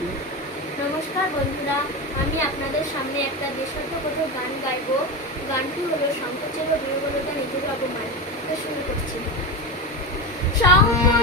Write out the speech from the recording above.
নমস্কার বন্ধুরা, আমি আপনাদের সামনে একটা দেশাত্মবোধক গান গাইবো। গানটি হলো সংকোচের ও দুর্বলতা নিজের অপমান। শুরু করছি। সংকোচ